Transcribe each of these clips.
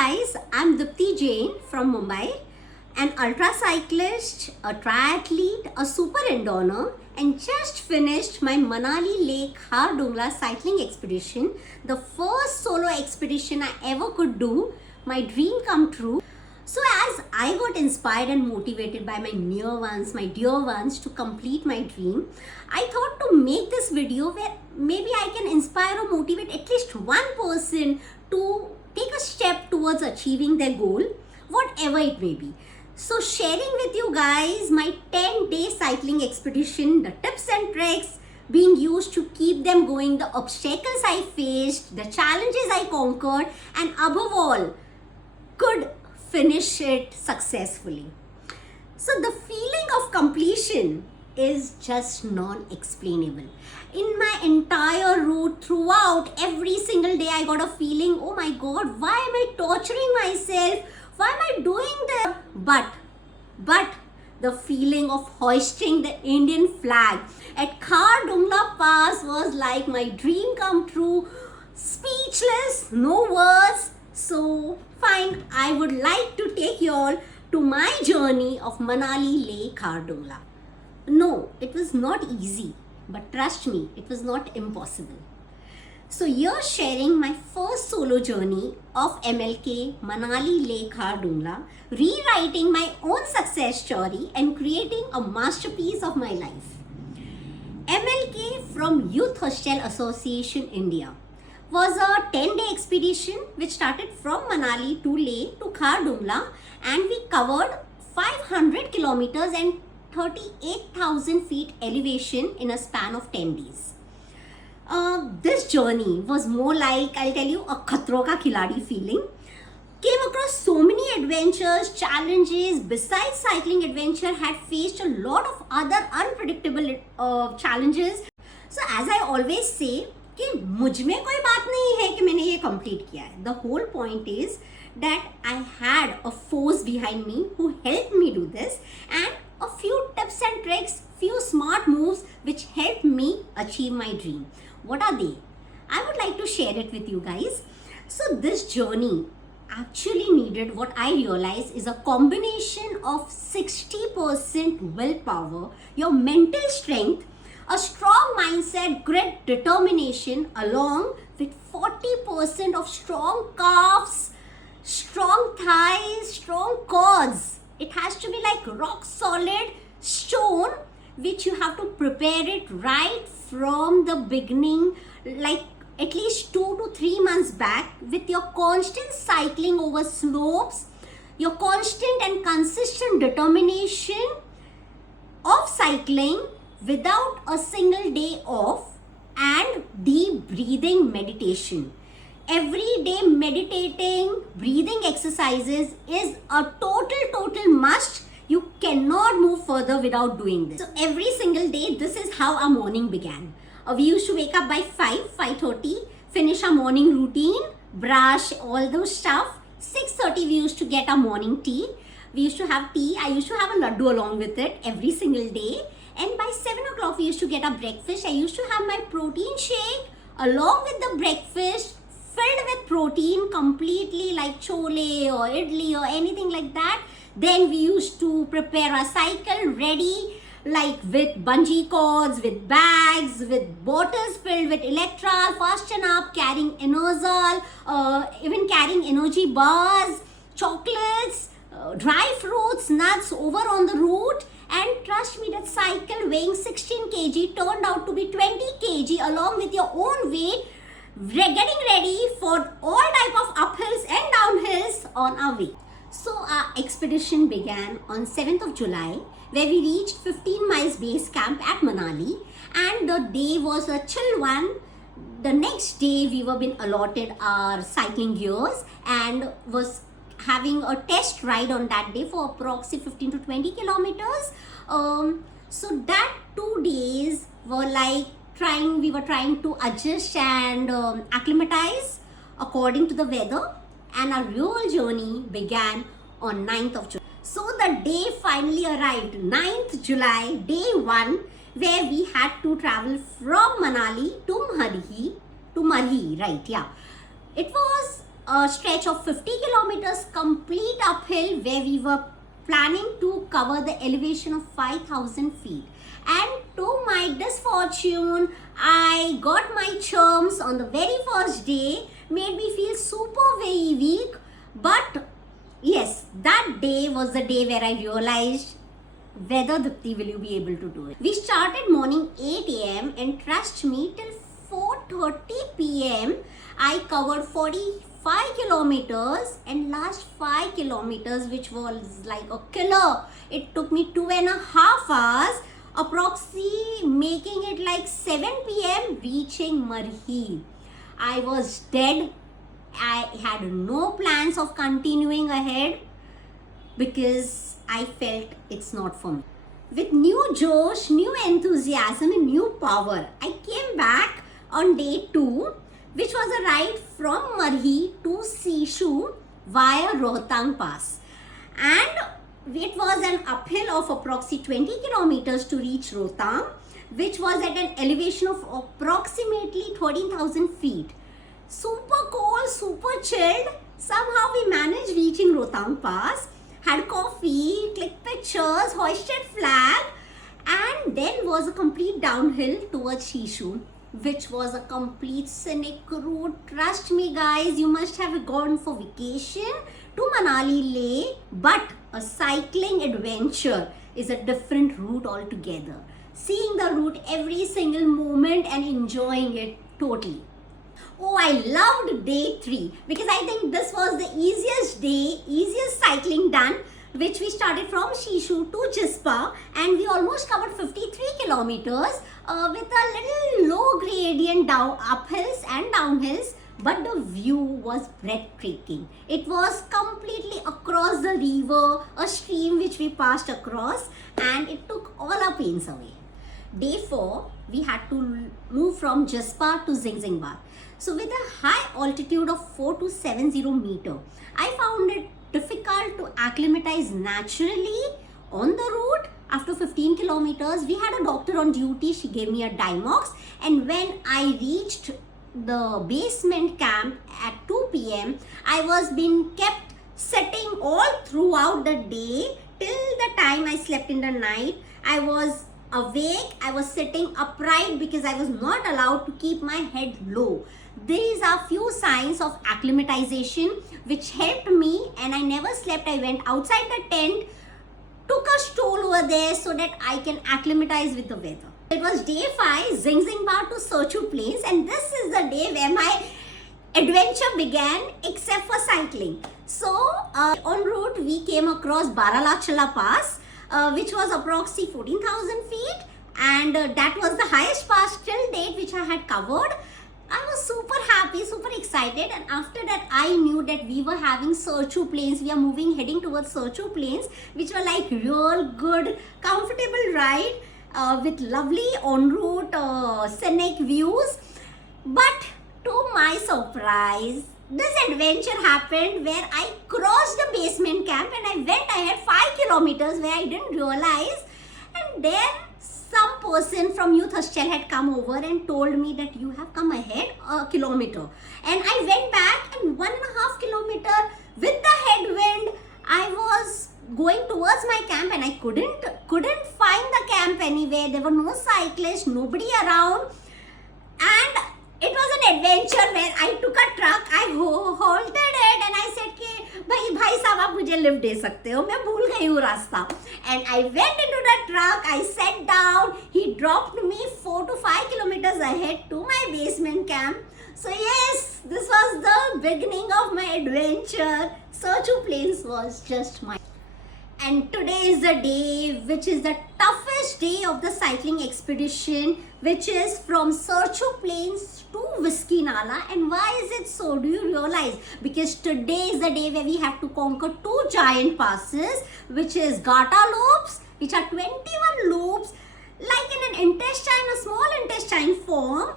guys, I'm Dipti Jain from Mumbai, an ultra cyclist, a triathlete, a super endurner, and just finished my Manali Leh Khar Dungla cycling expedition, the first solo expedition I ever could do, my dream come true. So as I got inspired and motivated by my near ones, my dear ones to complete my dream, I thought to make this video where maybe I can inspire or motivate at least one person to take a step towards achieving their goal, whatever it may be. So sharing with you guys my 10-day cycling expedition, the tips and tricks being used to keep them going, the obstacles I faced, the challenges I conquered, and above all, could finish it successfully. So the feeling of completion is just non-explainable. In my entire route, throughout every single day, I got a feeling, oh my God, why am I torturing myself? Why am I doing this? But the feeling of hoisting the Indian flag at Khar Dungla Pass was like my dream come true. Speechless, no words. So fine, I would like to take you all to my journey of Manali Leh Khar Dungla. No, it was not easy, but trust me, it was not impossible. So here sharing my first solo journey of MLK Manali Leh Khar Dungla, rewriting my own success story and creating a masterpiece of my life. MLK from Youth Hostel Association India was a 10-day expedition which started from Manali to Leh to Khar Dungla, and we covered 500 kilometers and 38,000 feet elevation in a span of 10 days. This journey was more like, I'll tell you, a khatro ka khiladi feeling. Came across so many adventures, challenges. Besides cycling adventure, had faced a lot of other unpredictable challenges. So as I always say, कि मुझ में कोई बात नहीं है कि मैंने ये कंप्लीट किया है. The whole point is that I had a force behind me who helped me do this, and a few tips and tricks, few smart moves which helped me achieve my dream. What are they? I would like to share it with you guys. So this journey actually needed, what I realized, is a combination of 60% willpower, your mental strength, a strong mindset, grit, determination, along with 40% of strong calves, strong thighs, strong quads. It has to be like rock solid stone, which you have to prepare it right from the beginning, like at least 2 to 3 months back, with your constant cycling over slopes, your constant and consistent determination of cycling without a single day off, and deep breathing meditation. Every day meditating, breathing exercises is a total must. You cannot move further without doing this. So every single day, this is how our morning began. We used to wake up by 5:30, finish our morning routine, brush, all those stuff. 6:30 we used to get our morning tea. We used to have tea. I used to have a laddu along with it every single day. And by 7 o'clock we used to get our breakfast. I used to have my protein shake along with the breakfast, filled with protein completely, like chole or idli or anything like that. Then we used to prepare our cycle ready, like with bungee cords, with bags, with bottles filled with electral, fasten up, carrying Enerzol, even carrying energy bars, chocolates, dry fruits, nuts over on the route. And trust me, that cycle weighing 16 kg turned out to be 20 kg along with your own weight, getting ready for all type of uphills and downhills on our way. So our expedition began on 7th of July, where we reached 15 miles base camp at Manali, and the day was a chill one. The next day we were being allotted our cycling gears and was having a test ride on that day for approximately 15 to 20 kilometers. So that 2 days were like we were trying to adjust and acclimatize according to the weather, and our real journey began on 9th of July. So the day finally arrived, 9th July, day 1, where we had to travel from Manali to Marhi, right, yeah. It was a stretch of 50 kilometers complete uphill where we were planning to cover the elevation of 5,000 feet. And to my misfortune, I got my chums on the very first day, made me feel super very weak. But yes, that day was the day where I realized whether Dipti will you be able to do it. We started morning 8 a.m. and trust me, till 4:30 p.m. I covered 45 kilometers, and last 5 kilometers, which was like a killer. It took me 2.5 hours, approximately making it like 7 p.m. reaching Marhi. I was dead. I had no plans of continuing ahead because I felt it's not for me. With new josh, new enthusiasm and new power, I came back on day 2, which was a ride from Marhi to Sishu via Rohtang Pass. And it was an uphill of approximately 20 kilometers to reach Rohtang, which was at an elevation of approximately 13,000 feet. Super cold, super chilled. Somehow we managed reaching Rohtang Pass, had coffee, clicked pictures, hoisted flag, and then was a complete downhill towards Shishu, which was a complete scenic route. Trust me guys, you must have gone for vacation to Manali Leh, but a cycling adventure is a different route altogether. Seeing the route every single moment and enjoying it totally. Oh, I loved day 3 because I think this was the easiest day, easiest cycling done, which we started from Shishu to Jispa, and we almost covered 53 kilometers with a little low gradient down uphills and downhills, but the view was breathtaking. It was completely across the river, a stream which we passed across, and it took all our pains away. Day 4, we had to move from Jispa to Zingzingbar. So with a high altitude of 4270 meter, I found it difficult to acclimatize naturally on the route. After 15 kilometers, we had a doctor on duty. She gave me a Dimox, and when I reached the basement camp at 2 p.m., I was being kept sitting all throughout the day till the time I slept in the night. I was awake, I was sitting upright because I was not allowed to keep my head low. These are few signs of acclimatization which helped me, and I never slept. I went outside the tent, took a stool over there so that I can acclimatize with the weather. It was day 5, Zingzingbar to Serchu Plains, and this is the day where my adventure began except for cycling. So en route we came across Baralachala Pass, which was approximately 14,000 feet, and that was the highest pass till date which I had covered. I was super happy, super excited, and after that I knew that we were having Serchu Plains. We are heading towards Serchu Plains, which were like real good, comfortable ride with lovely en route scenic views. But to my surprise, this adventure happened where I crossed the basement camp and I went ahead 5 kilometers where I didn't realize, and then some person from Youth Hostel had come over and told me that you have come ahead a kilometer. And I went back, and 1.5 kilometer with the headwind, I was going towards my camp, and I couldn't find the camp anywhere. There were no cyclists, nobody around, and it was an adventure where I took a truck, I halted it, and I said कि भाई साहब आप मुझे lift दे सकते हो, मैं भूल गई हूँ रास्ता. And I went into the truck, I sat down, he dropped me 4 to 5 kilometers ahead to my basement camp. So yes, this was the beginning of my adventure. Serchu Plains was just my... And today is the day which is the toughest day of the cycling expedition, which is from Serchu Plains to Whiskey Nala. And why is it so? Do you realize? Because today is the day where we have to conquer 2 giant passes, which is Gata loops, which are 21 loops, like in an intestine, a small intestine form,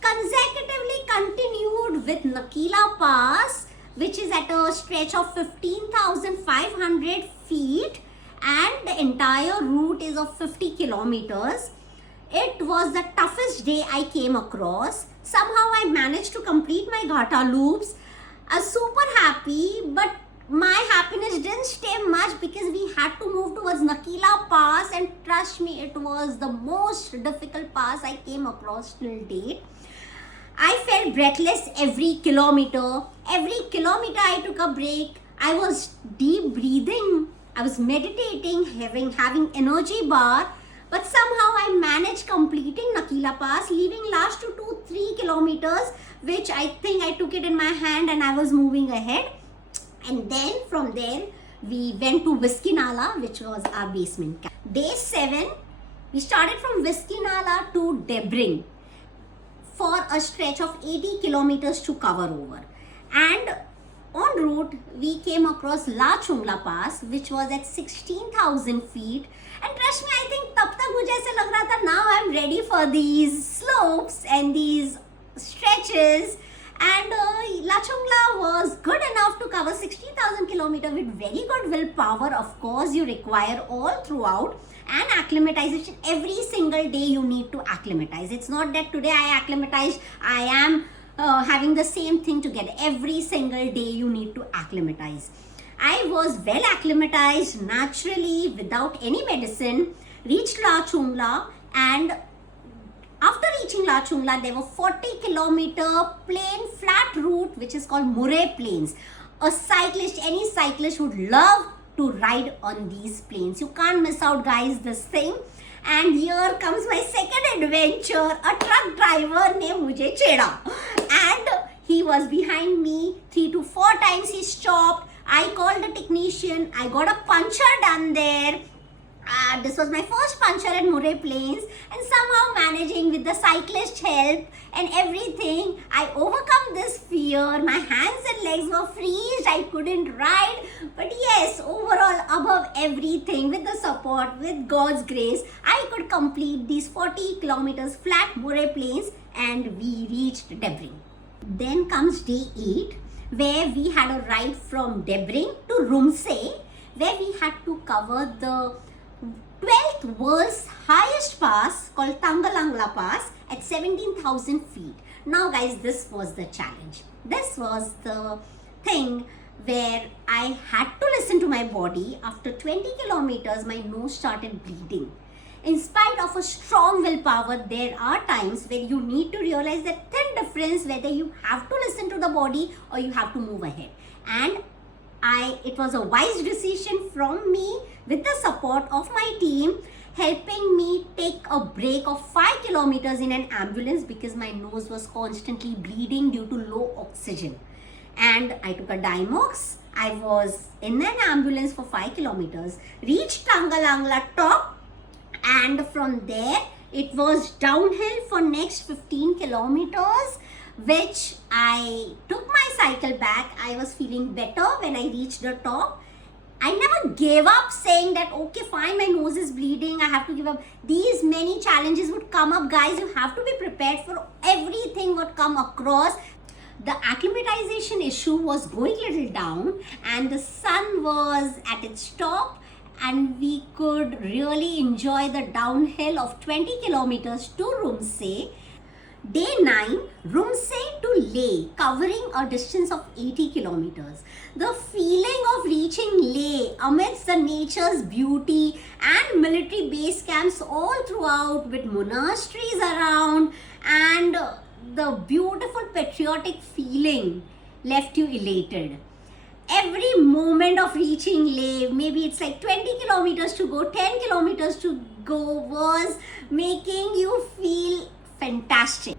consecutively continued with Nakila Pass, which is at a stretch of 15,500 feet, and the entire route is of 50 kilometers. It was the toughest day I came across. Somehow I managed to complete my Gata loops. I was super happy, but my happiness didn't stay much because we had to move towards Nakila Pass, and trust me, it was the most difficult pass I came across till date. I felt breathless every kilometer. Every kilometer I took a break. I was deep breathing. I was meditating, having energy bar. But somehow I managed completing Nakila Pass, leaving last to 2-3 kilometers, which I think I took it in my hand and I was moving ahead. And then from there, we went to Whiskey Nala, which was our basement camp. Day 7, we started from Whiskey Nala to Debring for a stretch of 80 kilometers to cover over. And en route, we came across La Chungla Pass, which was at 16,000 feet. And trust me, I think tab tak mujhe aisa lag raha tha, now I'm ready for these slopes and these stretches. And La Chungla was good enough to cover 16,000 kilometers with very good willpower. Of course, you require all throughout, and acclimatization. Every single day you need to acclimatize. It's not that today I acclimatized, I am having the same thing to get. Every single day you need to acclimatize. I was well acclimatized naturally without any medicine, reached La Chungla, and after reaching La Chungla, there were 40-kilometer plain flat route which is called Murray Plains. A cyclist, any cyclist would love to ride on these plains. You can't miss out, guys, this thing. And here comes my second adventure. A truck driver named Mujhe Cheda. And he was behind me 3 to 4 times. He stopped. I called the technician. I got a puncture done there. This was my first puncture at Murray Plains, and somehow managing with the cyclist help and everything, I overcome this fear. My hands and legs were freezed. I couldn't ride. But yes, overall, above everything, with the support, with God's grace, I could complete these 40 kilometers flat Murray Plains, and we reached Debring. Then comes day 8, where we had a ride from Debring to Rumsey, where we had to cover the 12th world's highest pass called Tangalangla Pass at 17,000 feet. Now guys, this was the challenge. This was the thing where I had to listen to my body. After 20 kilometers, my nose started bleeding. In spite of a strong willpower, there are times where you need to realize that thin difference whether you have to listen to the body or you have to move ahead. And it was a wise decision from me, with the support of my team, helping me take a break of 5 kilometers in an ambulance because my nose was constantly bleeding due to low oxygen. And I took a Dimox. I was in an ambulance for 5 kilometers, reached Tangalangla top, and from there it was downhill for next 15 kilometers, which I took my cycle back. I was feeling better when I reached the top. I never gave up saying that, okay, fine, my nose is bleeding, I have to give up. These many challenges would come up, guys. You have to be prepared for everything would come across. The acclimatization issue was going little down, and the sun was at its top, and we could really enjoy the downhill of 20 kilometers to Rumsey. Day 9, Rumsey to Leh, covering a distance of 80 kilometers. The feeling of reaching Leh amidst the nature's beauty and military base camps all throughout, with monasteries around, and the beautiful patriotic feeling left you elated. Every moment of reaching Leh, maybe it's like 20 kilometers to go, 10 kilometers to go, was making you feel fantastic.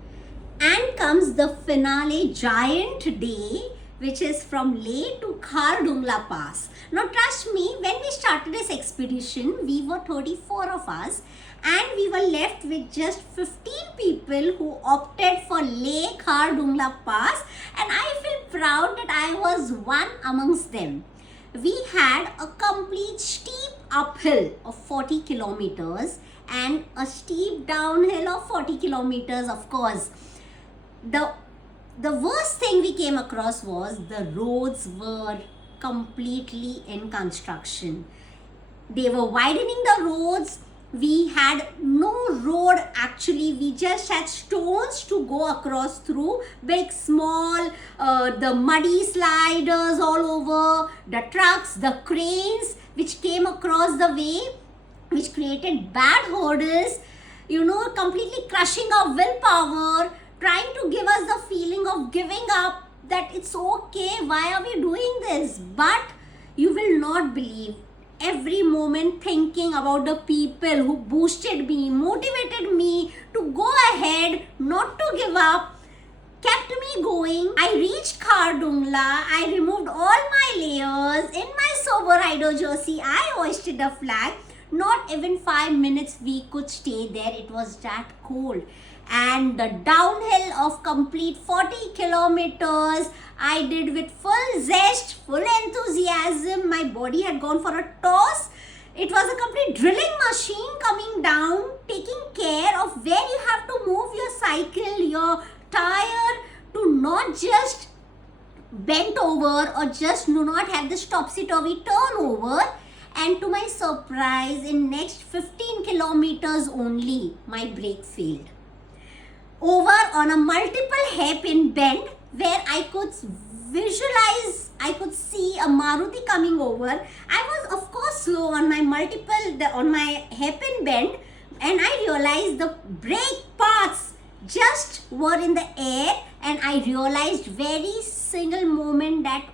And comes the finale giant day, which is from Leh to Khardungla Pass. Now trust me, when we started this expedition, we were 34 of us, and we were left with just 15 people who opted for Leh Khardungla Pass, and I feel proud that I was one amongst them. We had a complete steep uphill of 40 kilometers and a steep downhill of 40 kilometers, of course. The worst thing we came across was the roads were completely in construction. They were widening the roads, We had no road actually, we just had stones to go across through, big, small, the muddy sliders all over, the trucks, the cranes which came across the way, which created bad hurdles, completely crushing our willpower, trying to give us the feeling of giving up, that it's okay, why are we doing this? But you will not believe, every moment thinking about the people who boosted me, motivated me to go ahead, not to give up, kept me going. I reached Khardungla. I removed all my layers. In my sober rider jersey, I hoisted the flag. Not even 5 minutes we could stay there. It was that cold. And the downhill of complete 40 kilometers I did with full zest, full enthusiasm. My body had gone for a toss. It was a complete drilling machine coming down, taking care of where you have to move your cycle, your tire, to not just bent over or just do not have this topsy-turvy turnover. And to my surprise, in next 15 kilometers only, my brake failed. Over on a multiple hairpin bend where I could visualize, I could see a Maruti coming over. I was of course slow on my on my hairpin bend, and I realized the brake pads just were in the air, and I realized very single moment that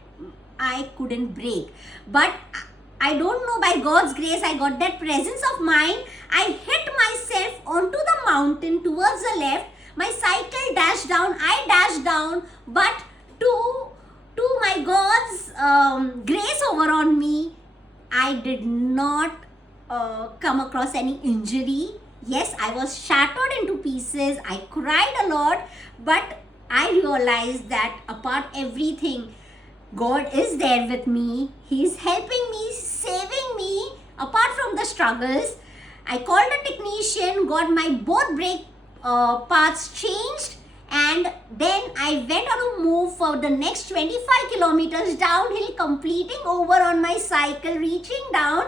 I couldn't brake. But I don't know, by God's grace, I got that presence of mind. I hit myself onto the mountain towards the left. My cycle dashed down, I dashed down, but to my God's grace over on me, I did not come across any injury. Yes, I was shattered into pieces. I cried a lot, but I realized that apart everything, God is there with me. He's helping me, saving me, apart from the struggles. I called a technician, got my both brake paths changed, and then I went on a move for the next 25 kilometers downhill, completing over on my cycle, reaching down.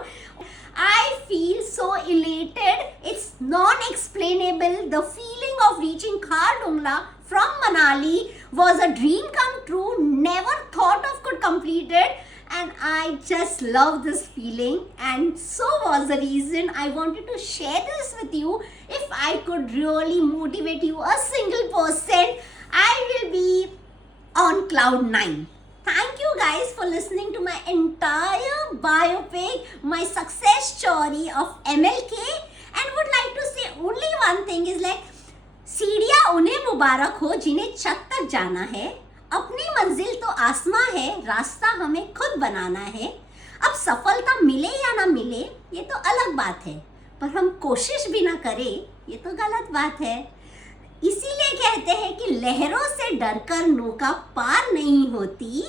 I feel so elated. It's non-explainable. The feeling of reaching Khardungla from Manali was a dream come true. Never thought of could complete it. And I just love this feeling. And so was the reason I wanted to share this with you. If I could really motivate you, a single percent, I will be on cloud 9. Thank you guys for listening to my entire biopic, my success story of MLK, and would like to say only one thing is like, सीढ़ियाँ उन्हें मुबारक हो जिन्हें छत तक जाना है, अपनी मंजिल तो आसमां है, रास्ता हमें खुद बनाना है। अब सफलता मिले या ना मिले ये तो अलग बात है, पर हम कोशिश भी ना करें ये तो गलत बात है। इसीलिए कहते हैं कि लहरों से डरकर नौका पार नहीं होती,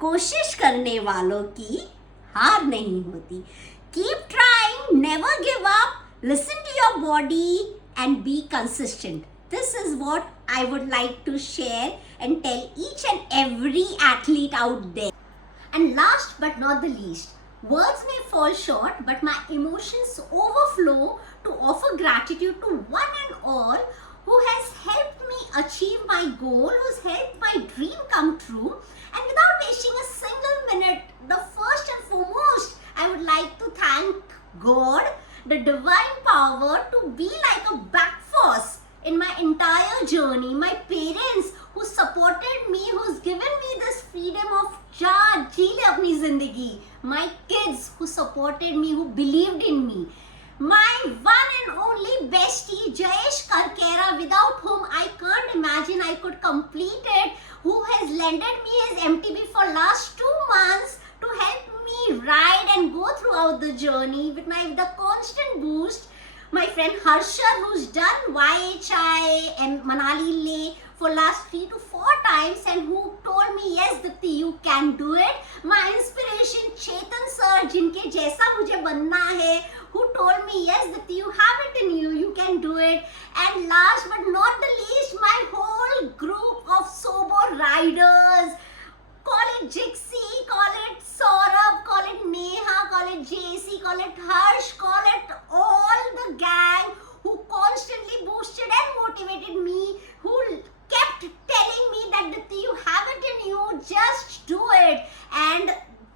कोशिश करने वालों की हार नहीं होती। Keep trying, never give up, listen to your body and be consistent. This is what I would like to share and tell each and every athlete out there. And last but not the least, words may fall short, but my emotions overflow to offer gratitude to one and all who has helped me achieve my goal, who's helped my dream come true. And without wasting a single minute, the first and foremost, I would like to thank God, the divine power, to be like a back force in my entire journey. My parents who supported me, who's given me this freedom of जी ले अपनी जिंदगी. My kids who supported me, who believed in me. My one and only bestie Jayesh Karkera, without whom I can't imagine I could complete it, who has lended me his MTB for last 2 months to help me ride and go throughout the journey with the constant boost. My friend Harshad, who's done YHI and Manali Leh for last 3 to 4 times and who told me, yes Dipti, you can do it. My inspiration Chetan sir, jinke jaisa mujhe banna hai, who told me, yes Dipti, you have it in you, you can do it. And last but not the least, my whole group of sober riders. Call it Jixi, call it Saurabh, call it Neha, call it JC, call it Harsh, call it all the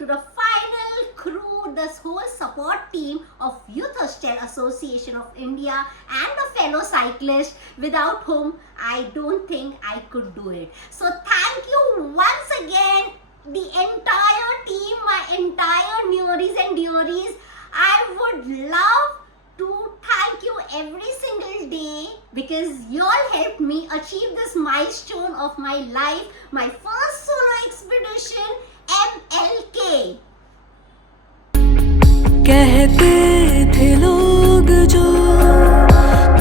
to the final crew, this whole support team of Youth Hostel Association of India and the fellow cyclists without whom I don't think I could do it. So thank you once again, the entire team, my entire Neories and Deories. I would love to thank you every single day because you all helped me achieve this milestone of my life, my first solo expedition, MLK. कहते थे लोग जो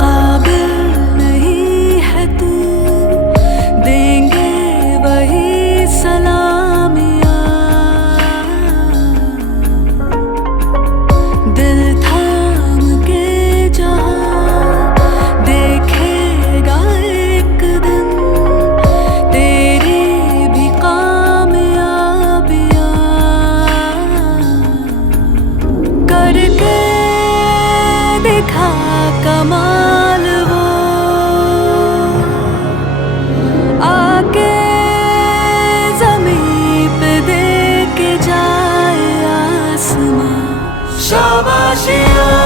काबिल नहीं है तू, देंगे वही सलामियाँ। दिल थाम के जहाँ देखेगा एक दिन तेरी भी कामयाबियाँ। करके दिखा कमाल वो, आके ज़मीं पे दे के जाए आसमां। शाबाशियाँ